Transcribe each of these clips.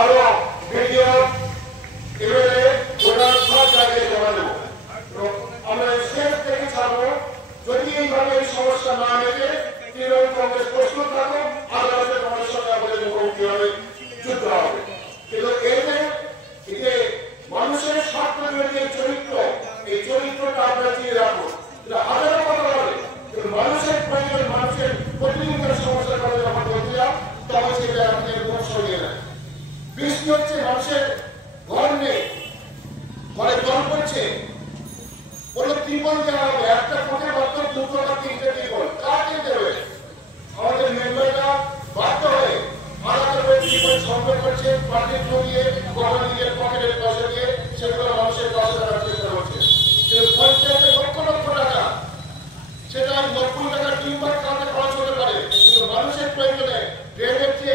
আরো video MLA voter সব জায়গায় জমা দেবো। আমরা শেষ থেকে ছাড়বো। যদি এইভাবে এই সমস্যা না মেটে তৃণমূল কংগ্রেস প্রস্তুত থাকো, আদালতে তোমাদের সঙ্গে আমাদের মুখোমুখি হবে, যুদ্ধ হবে। কিন্তু এতে মানুষের স্বার্থ বিরোধী চরিত্র, এই চরিত্রটা আমরা চিনে রাখবো। হাজারো কথা বলে কিন্তু মানুষের প্রয়োজন, মানুষের প্রতিনিধির সমস্যার কথা যখন বলতে যাও তখন সেটা আমাদের মুখ সরিয়ে নেয়। বৃষ্টি হচ্ছে, মানুষের ঘর নেই, ঘরে জল পড়ছে, বলে ত্রিপল দেওয়া হবে। একটা কোটে মাত্র 2 টাকা 3টে ত্রিপল কাকে দেবে? আমাদের মেম্বাররা বাধ্য হয়ে আলাদা করে ত্রিপল সংগ্রহ করছে, পার্টির জমিয়ে গভর্নমেন্টের পকেটের পয়সা দিয়ে সেগুলো মানুষের পাশে রাখার চেষ্টা করছে। কিন্তু পঞ্চায়েতের লক্ষ লক্ষ টাকা, সেটা 90 টাকা 3 বার কাজে খরচ হতে পারে, কিন্তু মানুষের প্রয়োজনে ড্রেনের যে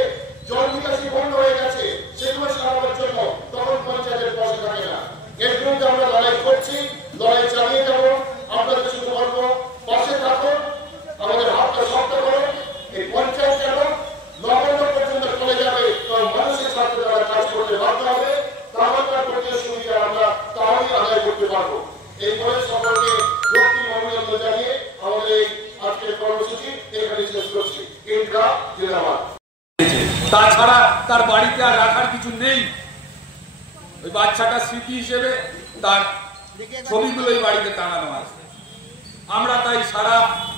জল নিকাশি বন্ধ হয়ে গেছে সেগুলো সারানোর জন্য তখন পঞ্চায়েতের পয়সা থাকে না। এর বিরুদ্ধে আমরা লড়াই করছি, লড়াই চালিয়ে যাব। আপনাদের শুধু বলবো, পাশে থাকুন, আমাদের হাতটা শক্ত করুন। এই পঞ্চায়েত যেন নবান্ন পর্যন্ত চলে যাবে, কারণ মানুষের সাথে যারা কাজ করতে বাধ্য হবে তার প্রতি সুবিধা আমরা তাহলেই আদায় করতে পারবো। এই বলে সকলকে রক্তিম অভিনন্দন জানিয়ে আমাদের এই আজকের কর্মসূচি এখানে শেষ করছি। ইন্দ্রা জিন্দাবাদ। তাছাড়া তার বাড়িতে আর রাখার কিছু নেই। ওই বাচ্চাটা স্মৃতি হিসেবে তার ছবিগুলো এই বাড়িতে টাঙানো আছে। আমরা তাই সারা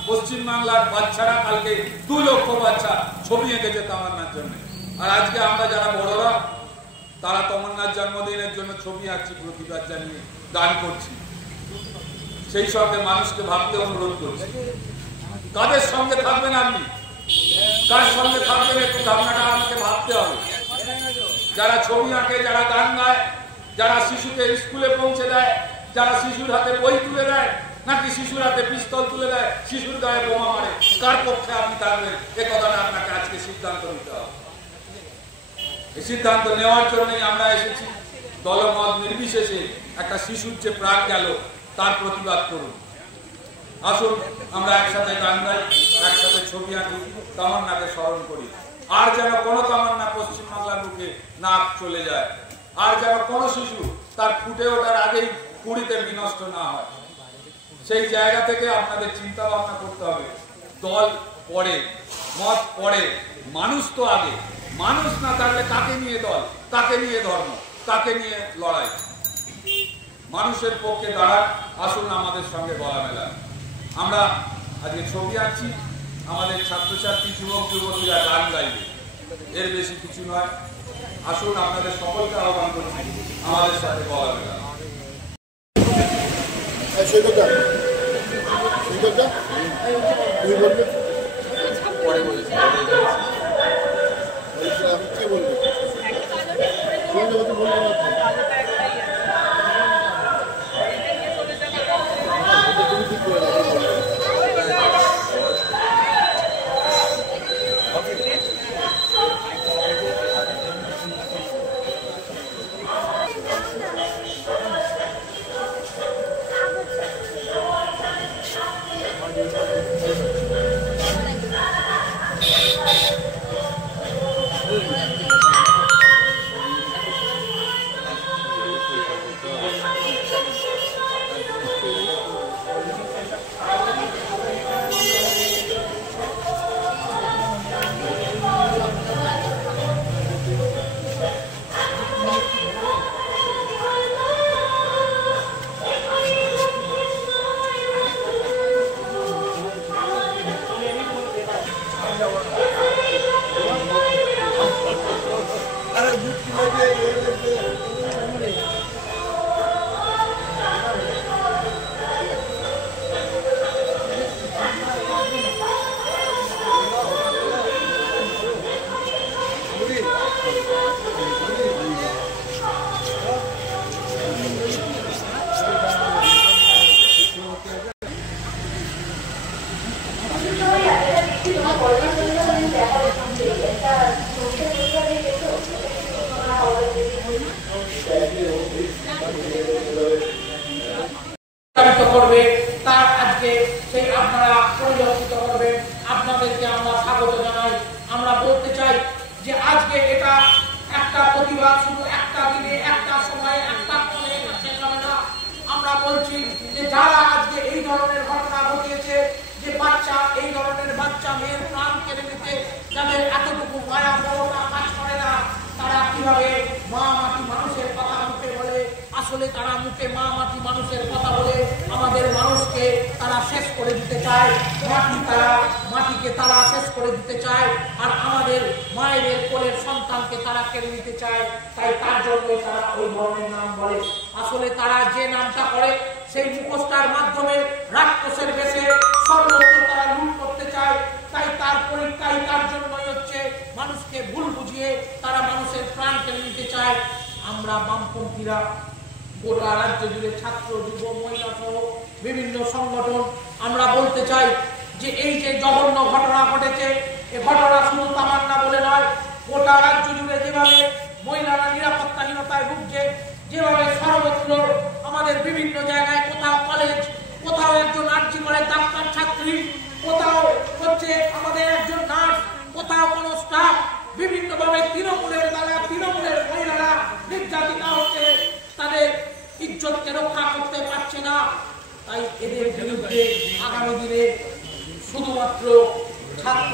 পশ্চিমবাংলার বাচ্চারা কালকে 2 লক্ষ বাচ্চা ছবি এঁকেছে তামান্নার জন্য। আর আজকে আমরা যারা বড়রা তারা তমন্নার জন্মদিনের জন্য ছবি আঁকছি, প্রতিবাদ জানিয়ে গান করছি। সেই সঙ্গে মানুষকে ভাবতে অনুরোধ করছি, কাদের সঙ্গে থাকবেন আপনি, কার সঙ্গে থাকবেন, একটু ভাবনাটা আমাকে ভাবতে হবে। যারা ছবি আঁকে, যারা গান গায়, যারা শিশুকে স্কুলে পৌঁছে দেয়, যারা শিশুর হাতে বই তুলে দেয়, নাকি শিশুর হাতে পিস্তল তুলে দেয়, শিশুর গায়ে বোমা মারে, কার পক্ষে আপনি থাকবেন? এ কথাটা আপনাকে আজকে সিদ্ধান্ত নিতে হবে। এই সিদ্ধান্ত নেওয়ার জন্যই আমরা এসেছি। দলমত নির্বিশেষে একটা শিশুর যে প্রাণ গেল তার প্রতিবাদ করুন। আসুন আমরা একসাথে গান গাই, একসাথে ছবি আঁকি, তামান্নাকে স্মরণ করি। আর যেন কোনো তামান্না পশ্চিমবাংলার বুকে না চলে যায়, আর যেন কোনো শিশু তার ফুটে ওঠার আগেই কুড়িতে বিনষ্ট না হয়। সেই জায়গা থেকে আপনাদের চিন্তা ভাবনা করতে হবে। দল পরে, মত পরে, মানুষ তো আগে। মানুষ না থাকলে কাকে নিয়ে দল, কাকে নিয়ে ধর্ম, কাকে নিয়ে লড়াই? মানুষের পক্ষে দাঁড়ান, আসুন আমাদের সঙ্গে গলা মেলান। আমরা আজকে ছবি আঁকছি, আমাদের ছাত্রছাত্রী, যুবক যুবতীরা গান গাইবে, এর বেশি কিছু নয়। আসুন আপনাদের সকলকে আহ্বান করছি আমাদের সাথে গলা মেলান। পরে বলছি করবে তার আজকে সেই আপনারা পরিলক্ষিত করবেন। আপনাদেরকে আমরা স্বাগত জানাই। আমরা বলতে চাই যে আজকে এটা একটা প্রতিবাদ প্রতিবাদ শুধু একটা দিনে একটা সময়ে একটা কোণে শেষ হবে না। আমরা বলছি যে যারা আজকে এই ধরনের ঘটনা ঘটিয়েছে, যে বাচ্চা এই ধরনের বাচ্চা মেয়ের প্রাণ কেড়ে নিতে যাদের এতটুকু মায়া মমতা কাজ করে না, তারা কিভাবে মা মাটি মানুষের কথা মুখে বলে? আসলে তারা মুখে মা মাটি মানুষের কথা বলে আমাদের মানুষকে তারা শেষ করে দিতে চায়, মাটিকে তারা শেষ করে দিতে চায়, আর আমাদের মায়ের কোলের সন্তানকে তারা কেড়ে নিতে চায়। তাই তার জন্য তারা ওই ধরনের নাম বলে। আসলে তারা যে নামটা করে সেই মুখোশটার মাধ্যমে রাক্ষসের বেশে সর্বত্র তারা লুট করতে চায়। তাই তার পরীক্ষাই তার জন্যই হচ্ছে মানুষকে ভুল বুঝিয়ে তারা মানুষের প্রাণ কেড়ে নিতে চায়। আমরা বামপন্থীরা গোটা রাজ্য জুড়ে ছাত্র, যুব, মহিলা সহ বিভিন্ন সংগঠন আমরা বলতে চাই যে এই যে জঘন্য ঘটনা ঘটেছে, এ ঘটনা শুধু তামান্না বলে নয়, গোটা রাজ্য জুড়ে যেভাবে মহিলারা নিরাপত্তাহীনতায় ভুগছে, যেভাবে সর্বত্র আমাদের বিভিন্ন জায়গায় কোথাও কলেজ, কোথাও একজন আর্জি করে ডাক্তার ছাত্রী, কোথাও হচ্ছে আমাদের একজন নার্স, কোথাও কোনো স্টাফ, বিভিন্নভাবে তৃণমূলের দ্বারা তৃণমূলের মহিলারা নির্যাতিত হচ্ছে, তাদের ইজ্জতকে রক্ষা করতে পারছে না। তাই এদের বিরুদ্ধে আগামী দিনে শুধুমাত্র ছাত্র